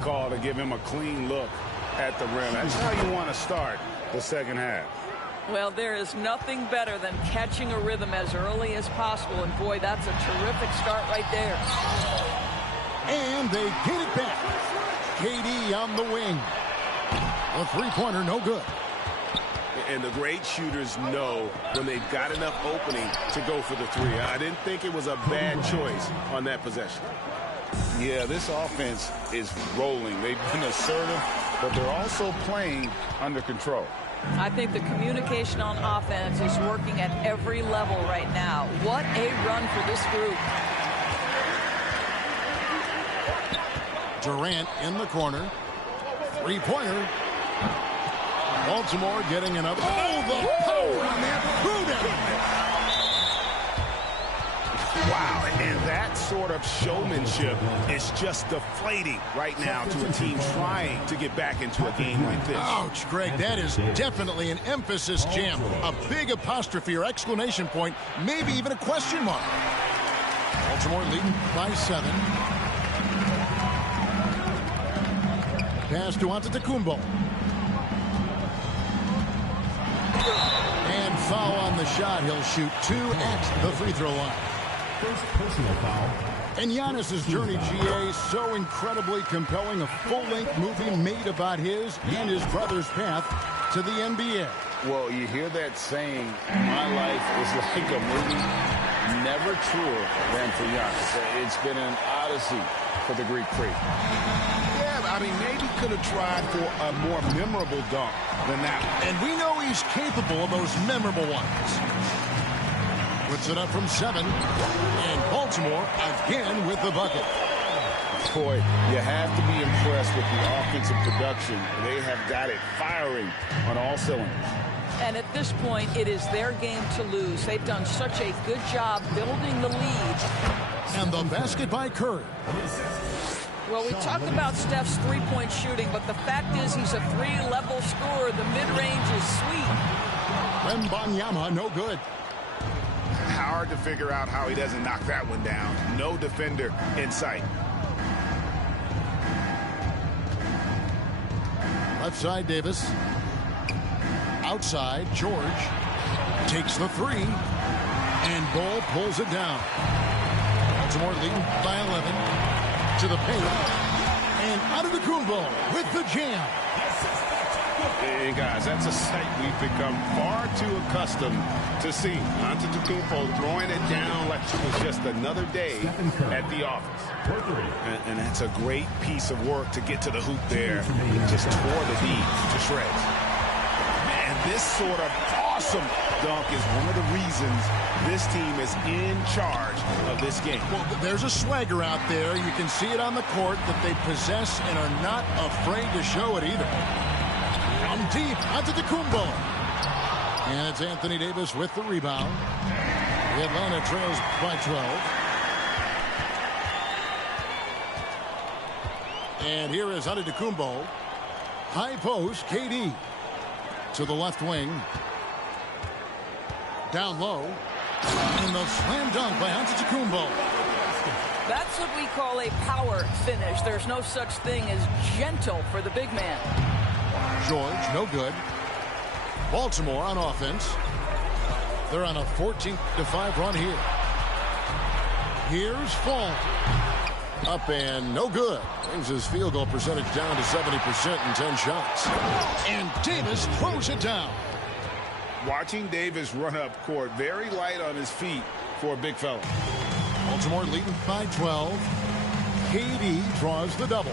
Call to give him a clean look at the rim. That's how you want to start the second half. Well, there is nothing better than catching a rhythm as early as possible. And, boy, that's a terrific start right there. And they get it back. KD on the wing. A three-pointer, no good. And the great shooters know when they've got enough opening to go for the three. I didn't think it was a bad choice on that possession. Yeah, this offense is rolling. They've been assertive, but they're also playing under control. I think the communication on offense is working at every level right now. What a run for this group. Durant in the corner. Three-pointer. Baltimore getting another. Oh, the power on that boot. Wow, and that sort of showmanship is just deflating right now to a team trying to get back into a game like this. Ouch, Greg, that is definitely an emphasis jam. A big apostrophe or exclamation point, maybe even a question mark. Baltimore leading by 7. Pass to Antetokounmpo. And foul on the shot. He'll shoot 2 at the free throw line. First personal foul. And Giannis's journey, GA, so incredibly compelling. A full-length movie made about his and his brother's path to the NBA. Well, you hear that saying, my life is like a movie, never truer than for Giannis. It's been an odyssey for the Greek freak. Yeah, I mean, maybe could have tried for a more memorable dunk than that one. And we know he's capable of those memorable ones. Puts it up from 7. And Baltimore again with the bucket. Boy, you have to be impressed with the offensive production. They have got it firing on all cylinders. And at this point, it is their game to lose. They've done such a good job building the lead. And the basket by Curry. Well, we talked about Steph's three-point shooting, but the fact is he's a three-level scorer. The mid-range is sweet. Wembanyama, no good. Hard to figure out how he doesn't knock that one down. No defender in sight. Left side, Davis. Outside, George takes the 3. And Ball pulls it down. Baltimore leading by 11. To the paint. And Antetokounmpo with the jam. And guys, that's a sight we've become far too accustomed to seeing. Antetokounmpo throwing it down like it was just another day at the office. And that's a great piece of work to get to the hoop there. Just tore the D to shreds. Man, this sort of awesome dunk is one of the reasons this team is in charge of this game. Well, there's a swagger out there. You can see it on the court that they possess and are not afraid to show it either. From deep, Antetokounmpo. And it's Anthony Davis with the rebound. The Atlanta trails by 12. And here is Antetokounmpo. High post, KD. To the left wing. Down low. And the slam dunk by Antetokounmpo. That's what we call a power finish. There's no such thing as gentle for the big man. George, no good. Baltimore on offense. They're on a 14-5 run here. Here's Fall. Up and no good. Brings his field goal percentage down to 70% in 10 shots. And Davis throws it down. Watching Davis run up court, very light on his feet for a big fella. Baltimore leading by 12. KD draws the double.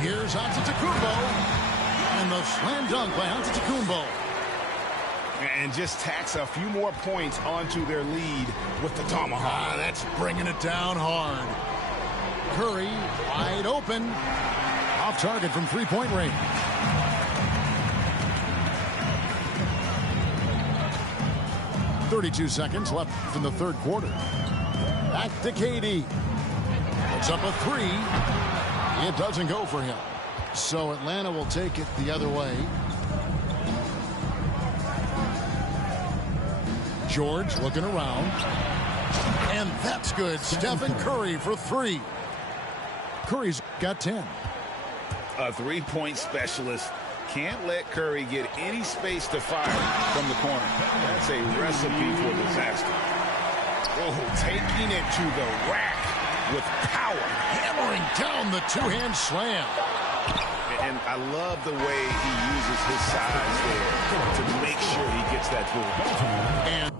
Here's Antetokounmpo. And the slam dunk by Antetokounmpo. And just tacks a few more points onto their lead with the tomahawk. That's bringing it down hard. Curry wide open. Off target from three-point range. .32 seconds left in the third quarter. Back to KD. Puts up a 3. It doesn't go for him. So Atlanta will take it the other way. George looking around. And that's good. Stephen Curry for 3. Curry's got 10. A three-point specialist can't let Curry get any space to fire from the corner. That's a recipe for disaster. Oh, taking it to the rack with power. Hammering down the two-hand slam. And I love the way he uses his size there to make sure he gets that ball. And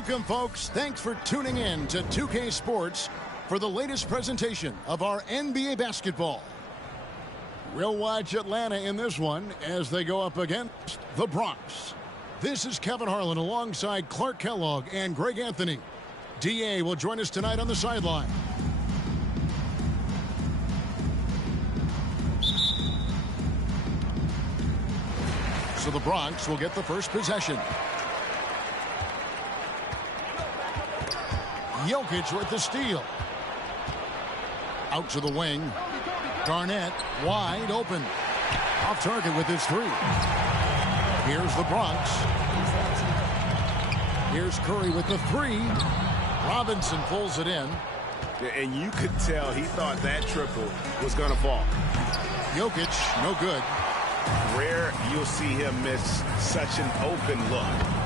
welcome, folks. Thanks for tuning in to 2K Sports for the latest presentation of our NBA basketball. We'll watch Atlanta in this one as they go up against the Bronx. This is Kevin Harlan alongside Clark Kellogg and Greg Anthony. DA will join us tonight on the sideline. So the Bronx will get the first possession. Jokic with the steal. Out to the wing. Garnett wide open. Off target with his three. Here's the Bronx. Here's Curry with the three. Robinson pulls it in. And you could tell he thought that triple was going to fall. Jokic, no good. Rare you'll see him miss such an open look.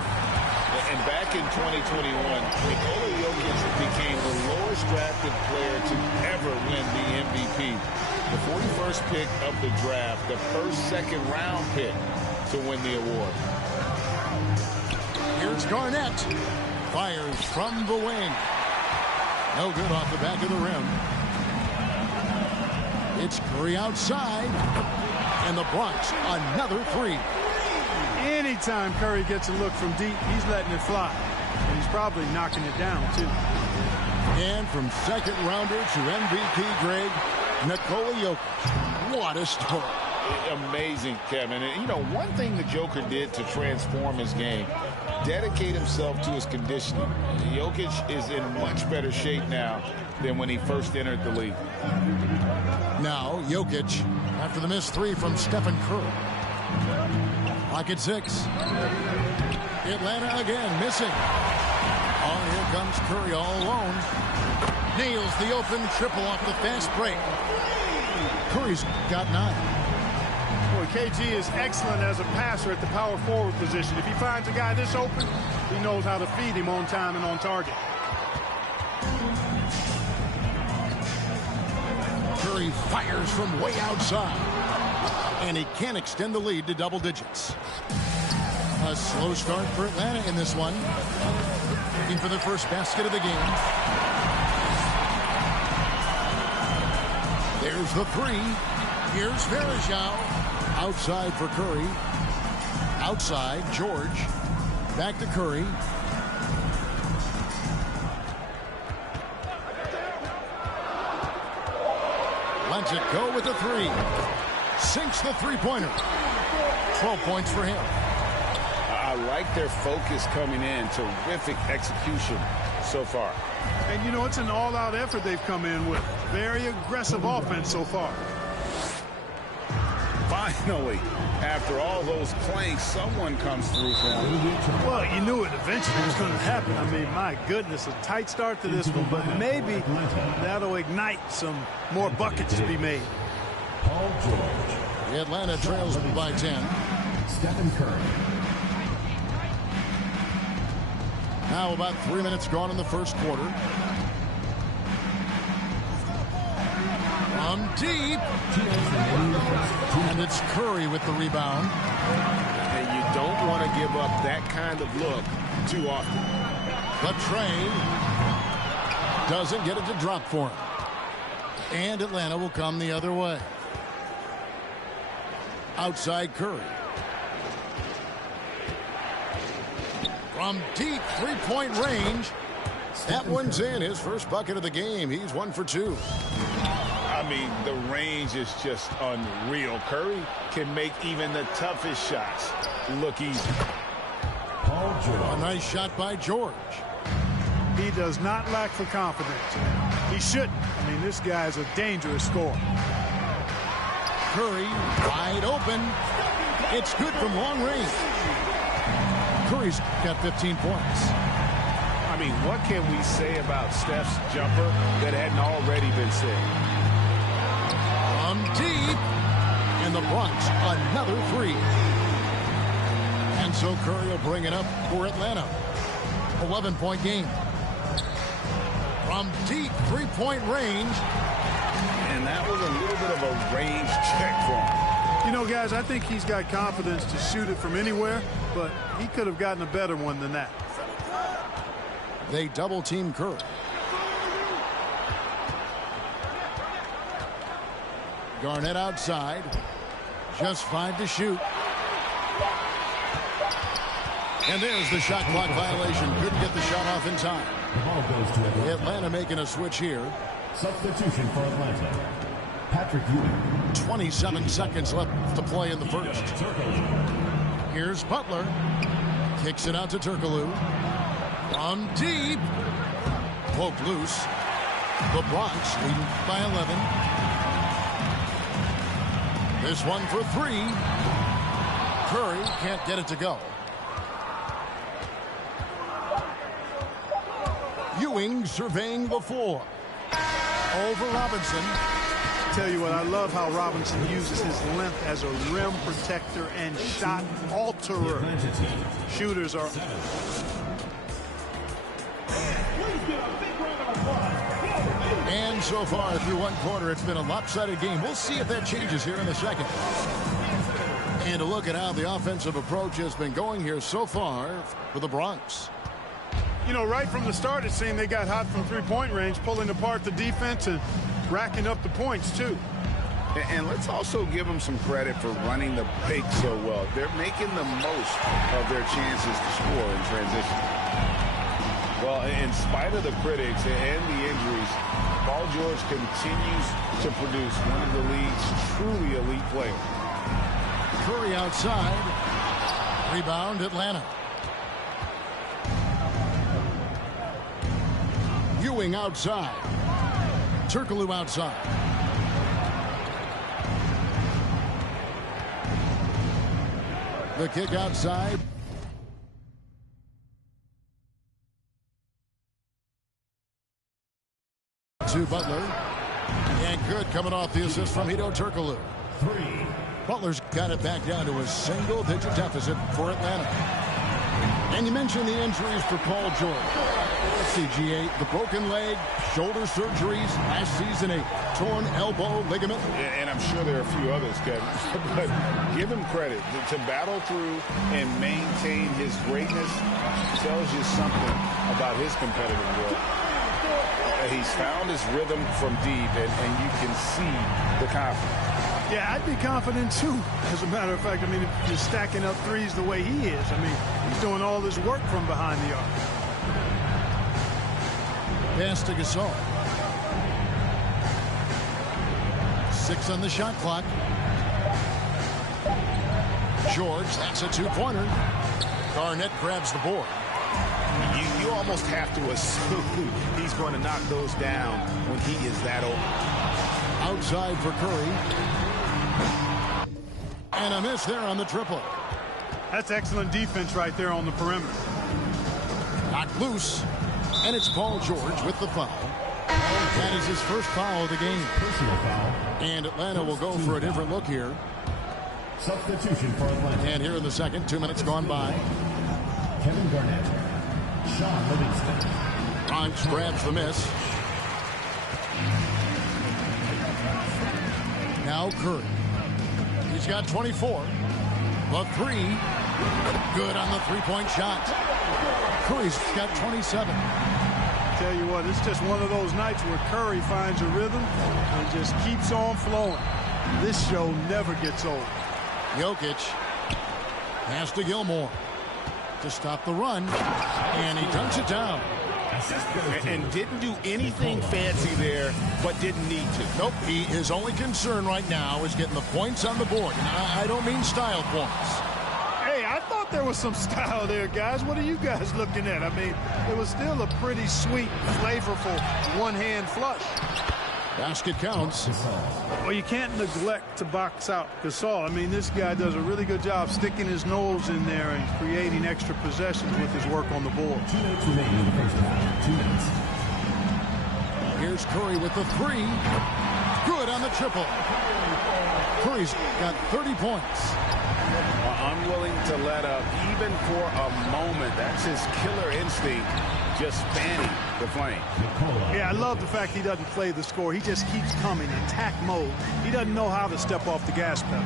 And back in 2021, Nikola Jokic became the lowest drafted player to ever win the MVP. The 41st pick of the draft, the first second-round pick to win the award. Here's Garnett. Fires from the wing. No good off the back of the rim. It's Curry outside. And the Bronx, another three. Anytime Curry gets a look from deep, he's letting it fly. And he's probably knocking it down, too. And from second rounder to MVP, Greg, Nikola Jokic. What a story. Amazing, Kevin. And, you know, one thing the Joker did to transform his game, dedicate himself to his conditioning. Jokic is in much better shape now than when he first entered the league. Now, Jokic, after the missed three from Stephen Curry. Lock at 6. Atlanta again, missing. Oh, here comes Curry all alone. nails the open triple off the fast break. Curry's got 9. Boy, KG is excellent as a passer at the power forward position. If he finds a guy this open, he knows how to feed him on time and on target. Curry fires from way outside. And he can't extend the lead to double digits. A slow start for Atlanta in this one. Looking for the first basket of the game. There's the 3. Here's Varejao. Outside for Curry. Outside, George. Back to Curry. Lets it go with the 3. Sinks the three-pointer. 12 points for him. I like their focus coming in. Terrific execution so far. And, you know, it's an all-out effort they've come in with. Very aggressive offense so far. Finally, after all those planks, someone comes through for him. Well, you knew it eventually was going to happen. I mean, my goodness, a tight start to this one, but maybe that'll ignite some more buckets to be made. Paul George. The Atlanta trails by 10. Stephen Curry. Now about 3 minutes gone in the first quarter. From deep. And it's Curry with the rebound. And you don't want to give up that kind of look too often. The train doesn't get it to drop for him. And Atlanta will come the other way. Outside Curry. From deep three-point range. That one's in. His first bucket of the game. He's 1 for 2. I mean, the range is just unreal. Curry can make even the toughest shots look easy. Paul George. A nice shot by George. He does not lack for confidence. He shouldn't. I mean, this guy's a dangerous scorer. Curry wide open. It's good from long range. Curry's got 15 points. I mean, what can we say about Steph's jumper that hadn't already been said? From deep. And the Bronx, another 3. And so Curry will bring it up for Atlanta. 11-point game. From deep three-point range. And that was a little bit of a range check for him. You know, guys, I think he's got confidence to shoot it from anywhere, but he could have gotten a better one than that. They double-team Curry. Garnett outside. Just 5 to shoot. And there's the shot clock violation. Couldn't get the shot off in time. The ball goes to Atlanta. Atlanta making a switch here. Substitution for Atlanta. Patrick Ewing. 27 seconds left to play in the first. Turkoglu. Here's Butler. Kicks it out to Turkoglu. From deep. Poked loose. The Bronx leading by 11. This one for 3. Curry can't get it to go. Ewing surveying the floor. Over Robinson. Tell you what, I love how Robinson uses his length as a rim protector and shot alterer. Shooters are... And so far through one quarter, it's been a lopsided game. We'll see if that changes here in the second. And to look at how the offensive approach has been going here so far for the Bronx. You know, right from the start, it seemed they got hot from three-point range, pulling apart the defense and racking up the points, too. And let's also give them some credit for running the pick so well. They're making the most of their chances to score in transition. Well, in spite of the critics and the injuries, Paul George continues to produce one of the league's truly elite players. Curry outside. Rebound, Atlanta. Ewing outside. Turkoglu outside. The kick outside. to Butler. And good coming off the assist from Hedo Turkoglu. 3. Butler's got it back down to a single-digit deficit for Atlanta. And you mentioned the injuries for Paul George. Let's see, G8, the broken leg, shoulder surgeries, last season a torn elbow ligament. And I'm sure there are a few others, Kevin. But give him credit. To battle through and maintain his greatness tells you something about his competitive work. He's found his rhythm from deep, and you can see the confidence. Yeah, I'd be confident, too. As a matter of fact, I mean, if you're stacking up threes the way he is, I mean, he's doing all this work from behind the arc. Pass to Gasol. 6 on the shot clock. George, that's a two-pointer. Garnett grabs the board. You almost have to assume he's going to knock those down when he is that open. Outside for Curry. And a miss there on the triple. That's excellent defense right there on the perimeter. Knocked loose. And it's Paul George with the foul. That is his first foul of the game. Personal foul. And Atlanta will go for a different look here. Substitution for Atlanta. And here in the second, 2 minutes gone by. Kevin Garnett. Sean Livingston. Bronx grabs the miss. Now Curry. He's got 24. The 3. Good on the three-point shot. Curry's got 27. Tell you what, it's just one of those nights where Curry finds a rhythm and just keeps on flowing. This show never gets old. Jokic pass to Gilmore to stop the run, and he dunks it down. And didn't do anything fancy there, but didn't need to. Nope, his only concern right now is getting the points on the board. And I don't mean style points. Hey, I thought there was some style there, guys. What are you guys looking at? I mean, it was still a pretty sweet, flavorful one-hand flush. Basket counts. Well, you can't neglect to box out Gasol. I mean, this guy does a really good job sticking his nose in there and creating extra possessions with his work on the board. 2 minutes remaining in the first half. 2 minutes. Here's Curry with the 3. Good on the triple. Curry's got 30 points. Unwilling to let up, even for a moment. That's his killer instinct, just fanning the flame. Yeah, I love the fact he doesn't play the score. He just keeps coming in attack mode. He doesn't know how to step off the gas pedal.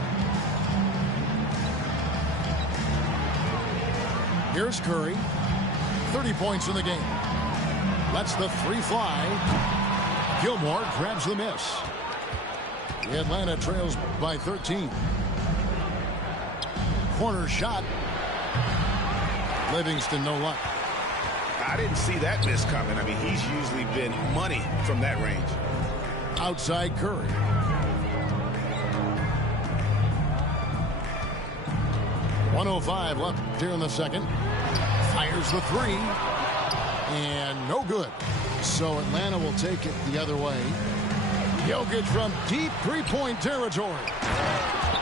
Here's Curry. 30 points in the game. Lets the 3 fly. Gilmore grabs the miss. The Atlanta trails by 13. Corner shot. Livingston, no luck. I didn't see that miss coming. I mean, he's usually been money from that range. Outside Curry. .105 left here in the second. Fires the 3. And no good. So Atlanta will take it the other way. Jokic from deep three-point territory.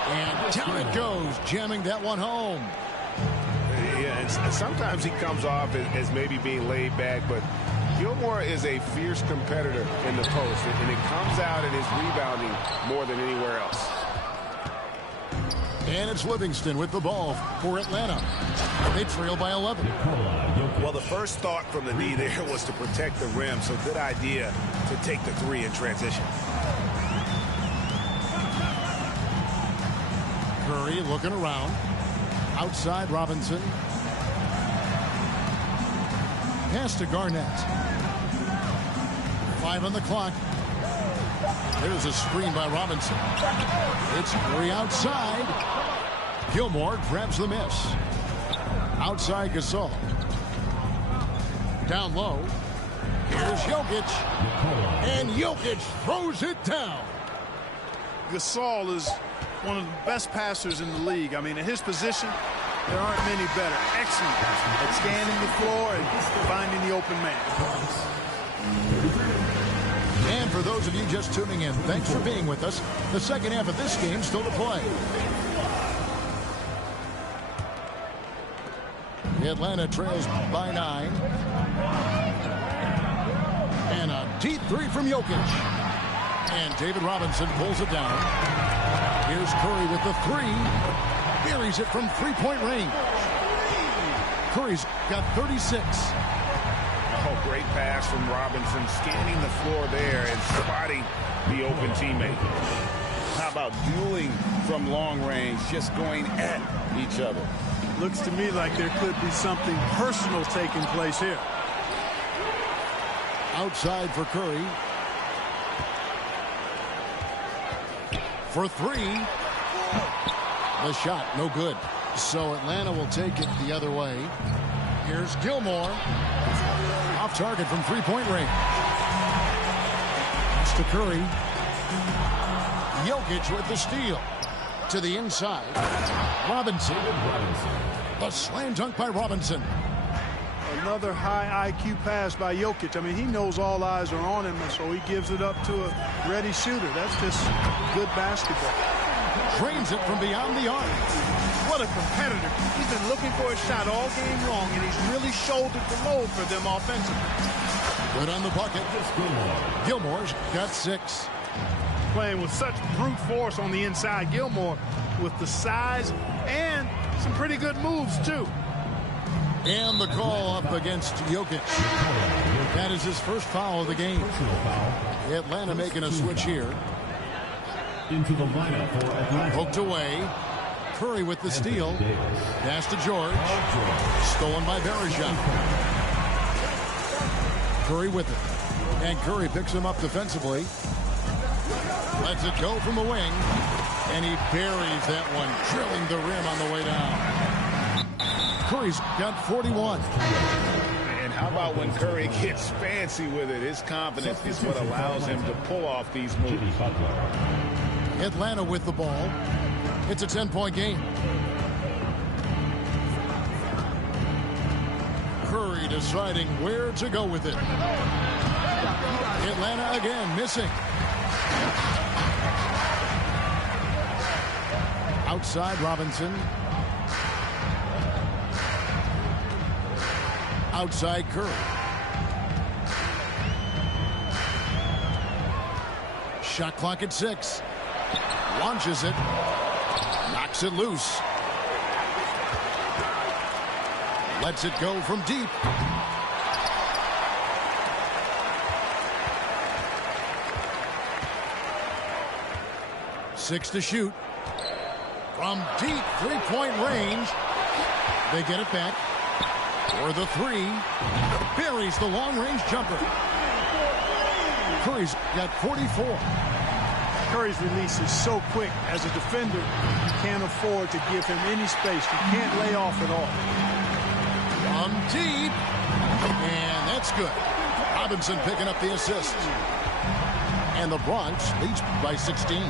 And down it goes, jamming that one home. Yeah, and sometimes he comes off as maybe being laid back, but Gilmore is a fierce competitor in the post, and it comes out in his rebounding more than anywhere else. And it's Livingston with the ball for Atlanta. They trail by 11. Well, the first thought from the knee there was to protect the rim, so good idea to take the 3 in transition. Curry looking around. Outside Robinson. Pass to Garnett. 5 on the clock. There's a screen by Robinson. It's Curry outside. Gilmore grabs the miss. Outside Gasol. Down low. Here's Jokic. And Jokic throws it down. Gasol is one of the best passers in the league. I mean, at his position, there aren't many better. Excellent at scanning the floor and finding the open man. And for those of you just tuning in, thanks for being with us. The second half of this game still to play. Atlanta trails by 9. And a Deep three from Jokic. And David Robinson pulls it down. Here's Curry with the three. Buries it from three-point range. Curry's got 36. Oh, great pass from Robinson, scanning the floor there and spotting the open teammate. How about dueling from long range, just going at each other? Looks to me like there could be something personal taking place here. Outside for Curry. For three. The shot, no good. So Atlanta will take it the other way. Here's Gilmore. Off target from three-point range. That's to Curry. Jokic with the steal. To the inside. Robinson. A slam dunk by Robinson. Another high IQ pass by Jokic. I mean, he knows all eyes are on him, and so he gives it up to a ready shooter. That's just good basketball. Drains it from beyond the arc. What a competitor. He's been looking for a shot all game long, and he's really shouldered the load for them offensively. Good on the bucket. Gilmore's got 6. Playing with such brute force on the inside. Gilmore with the size and some pretty good moves, too. And the call up against Jokic. That is his first foul of the game. Atlanta making a switch here. Into the lineup for Atlanta. Poked away. Curry with the steal. Pass to George. Stolen by Bergeron. Curry with it. And Curry picks him up defensively. Lets it go from the wing. And he buries that one, drilling the rim on the way down. Curry's got 41. And how about when Curry gets fancy with it? His confidence is what allows him to pull off these moves. Atlanta with the ball. It's a 10-point game. Curry deciding where to go with it. Atlanta again missing. Outside Robinson. Outside Curry. Shot clock at 6. Launches it. Knocks it loose. Lets it go from deep. Six to shoot. From deep three-point range. They get it back. For the three. Buries the long-range jumper. Curry's got 44. Curry's release is so quick. As a defender, you can't afford to give him any space. You can't lay off at all. From deep. And that's good. Robinson picking up the assist. And the Bronx leads by 16.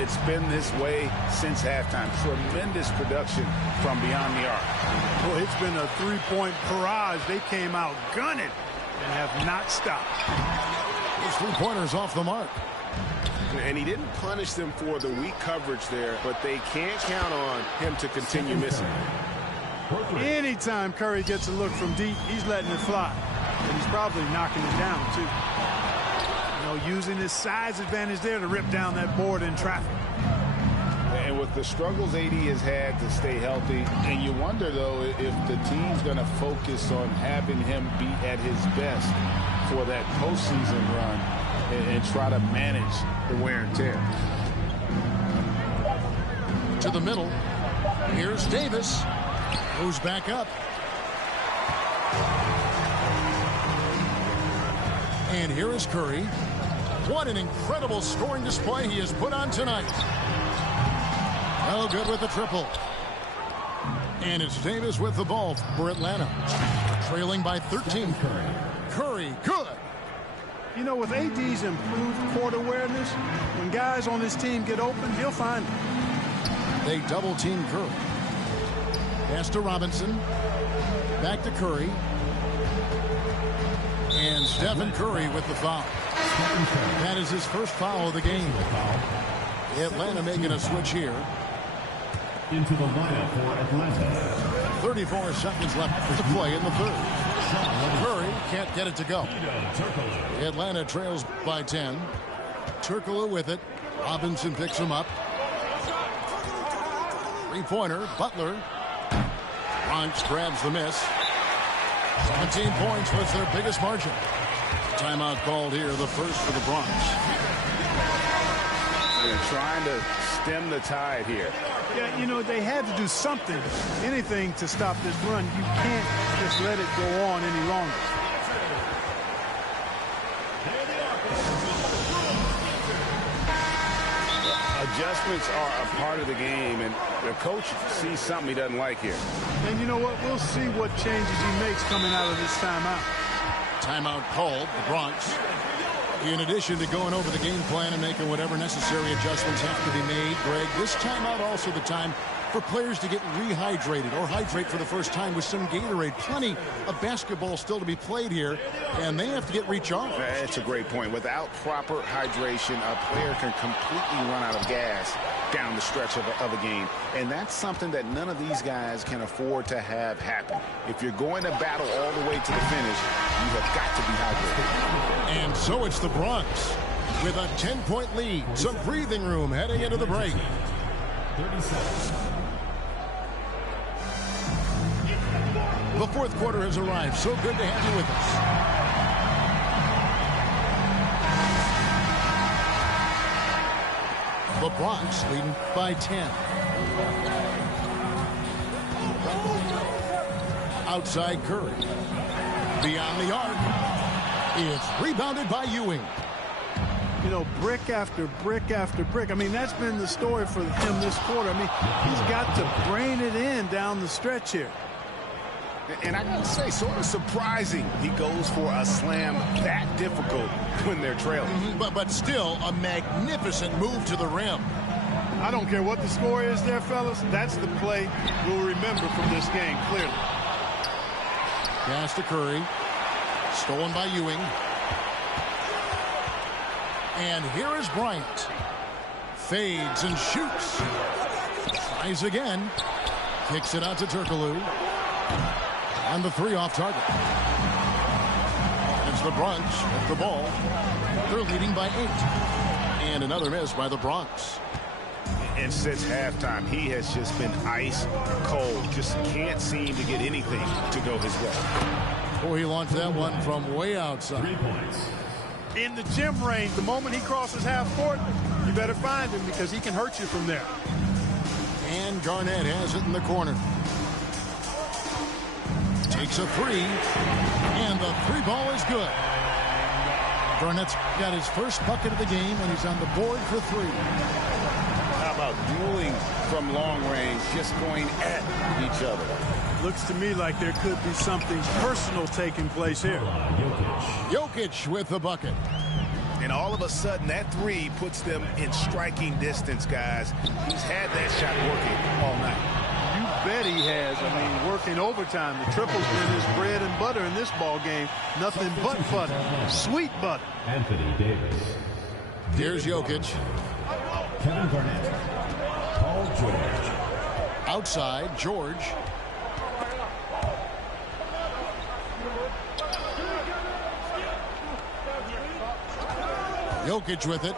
It's been this way since halftime. Tremendous production from beyond the arc. Well, it's been a three-point barrage. They came out gunning and have not stopped. Those three-pointers off the mark. And he didn't punish them for the weak coverage there, but they can't count on him to continue missing. Anytime Curry gets a look from deep, he's letting it fly. And he's probably knocking it down, too. You know, using his size advantage there to rip down that board in traffic. And with the struggles AD has had to stay healthy, and you wonder, though, if the team's going to focus on having him be at his best for that postseason run and try to manage the wear and tear. To the middle. Here's Davis. Goes back up. And here is Curry. What an incredible scoring display he has put on tonight. No good with the triple. And it's Davis with the ball for Atlanta. Trailing by 13. Curry, good. You know, with AD's improved court awareness, when guys on his team get open, he'll find them. They double-team Curry. Pass to Robinson. Back to Curry. And Stephen Curry with the foul. That is his first foul of the game. Atlanta making a switch here. Into the lineup for Atlanta. 34 seconds left to play in the third. Curry can't get it to go. Atlanta trails by 10. Turkoglu with it. Robinson picks him up. Three-pointer. Butler. Bronx grabs the miss. 17 points was their biggest margin. Timeout called here, the first for the Bronx. They're trying to stem the tide here. Yeah, you know, they had to do something, anything to stop this run. You can't just let it go on any longer. Adjustments are a part of the game, and the coach sees something he doesn't like here. And you know what? We'll see what changes he makes coming out of this timeout. Timeout called, the Bronx. In addition to going over the game plan and making whatever necessary adjustments have to be made, Greg, this timeout also the time for players to get rehydrated or hydrate for the first time with some Gatorade. Plenty of basketball still to be played here, and they have to get recharged. That's a great point. Without proper hydration, a player can completely run out of gas down the stretch of a game. And that's something that none of these guys can afford to have happen. If you're going to battle all the way to the finish, you have got to be hydrated. And so it's the Bronx with a 10-point lead. Some breathing room heading into the break. 30 seconds. The fourth quarter has arrived. So good to have you with us. The Bronx leading by 10. Outside Curry. Beyond the arc. It's rebounded by Ewing. You know, brick after brick after brick. I mean, that's been the story for him this quarter. I mean, he's got to brain it in down the stretch here. And I gotta say, sort of surprising he goes for a slam that difficult when they're trailing. But still a magnificent move to the rim. I don't care what the score is there, fellas. That's the play we'll remember from this game, clearly. Pass to Curry. Stolen by Ewing. And here is Bryant. Fades and shoots. Tries again. Kicks it out to Turkoglu. And the three off target. It's the Bronx with the ball. They're leading by 8. And another miss by the Bronx. And since halftime, he has just been ice cold. Just can't seem to get anything to go his way. Oh, he launched that one from way outside. 3 points. In the gym range, the moment he crosses half court, you better find him because he can hurt you from there. And Garnett has it in the corner. Takes a three, and the three ball is good. Garnett's got his first bucket of the game, and he's on the board for 3. How about dueling from long range, just going at each other? Looks to me like there could be something personal taking place here. Jokic with the bucket. And all of a sudden, that 3 puts them in striking distance, guys. He's had that shot working all night. You bet he has. I mean, working overtime. The triple's been his bread and butter in this ball game. Nothing but butter. Sweet butter. Anthony Davis. Here's Jokic. Kevin Garnett. Paul George. Outside, George. Jokic with it.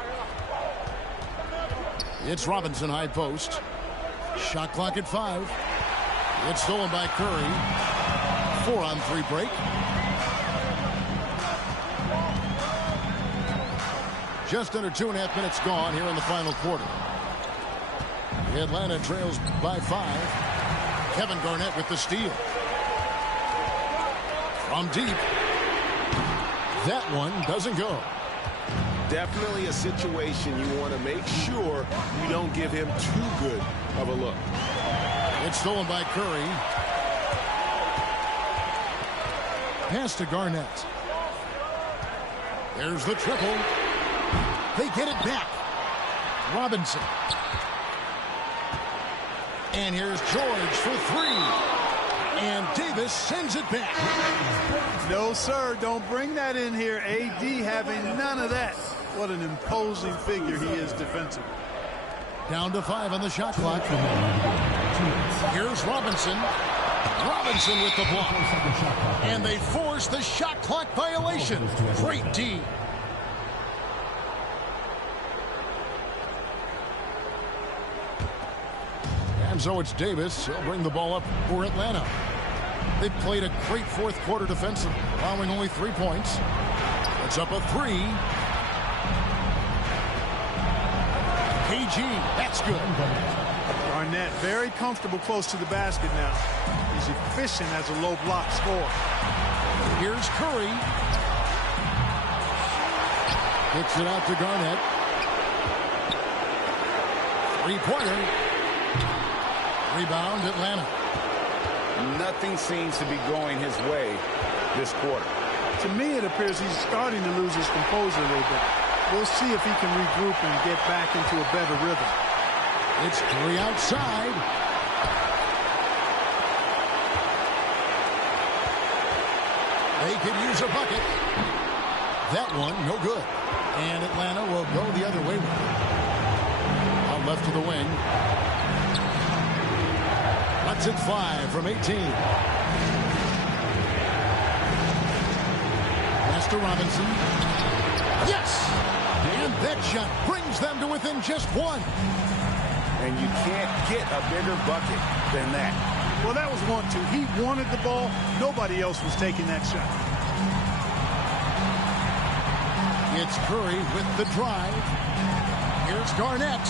It's Robinson, high post. Shot clock at 5. It's stolen by Curry. 4-on-3 break. Just under 2.5 minutes gone here in the final quarter. Atlanta trails by 5. Kevin Garnett with the steal. From deep. That one doesn't go. Definitely a situation you want to make sure you don't give him too good of a look. It's stolen by Curry. Pass to Garnett. There's the triple. They get it back. Robinson. And here's George for 3. And Davis sends it back. No, sir. Don't bring that in here. AD having none of that. What an imposing figure he is defensively. Down to 5 on the shot clock. Here's Robinson. Robinson with the block. And they force the shot clock violation. Great D. And so it's Davis. He'll bring the ball up for Atlanta. They played a great fourth quarter defensive, allowing only 3 points. It's up a 3. KG, that's good. Garnett very comfortable close to the basket now. He's efficient as a low block scorer. Here's Curry. Kicks it out to Garnett. 3-pointer. Rebound, Atlanta. Nothing seems to be going his way this quarter. To me, it appears he's starting to lose his composure a little bit. We'll see if he can regroup and get back into a better rhythm. It's Curry outside. They could use a bucket. That one, no good. And Atlanta will go the other way with it. Out left to the wing. Lets it fly from 18. Pass to Robinson. Yes! And that shot brings them to within just 1. And you can't get a bigger bucket than that. Well, that was 1-2. He wanted the ball. Nobody else was taking that shot. It's Curry with the drive. Here's Garnett.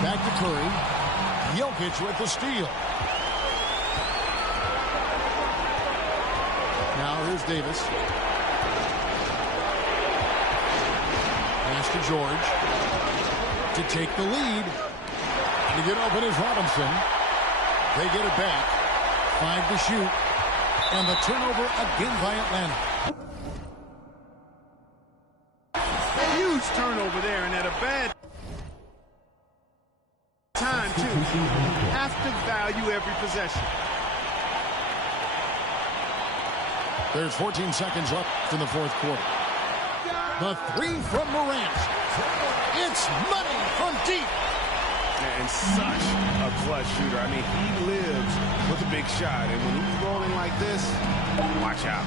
Back to Curry. Jokic with the steal. Now here's Davis. Pass to George. To take the lead. To get open is Robinson. They get it back. 5 to shoot. And the turnover again by Atlanta. Huge turnover there, and at a bad time, too. You have to value every possession. There's 14 seconds left in the fourth quarter. The 3 from Morant. It's money from deep. And such a clutch shooter. I mean, he lives with a big shot. And when he's rolling like this, watch out.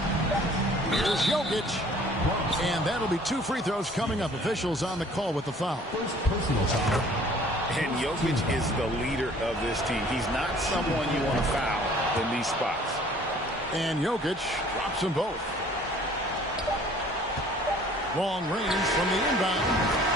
Here's Jokic. And that'll be 2 free throws coming up. Officials on the call with the foul. First personal foul. And Jokic is the leader of this team. He's not someone you want to foul in these spots. And Jokic drops them both. Long range from the inbound.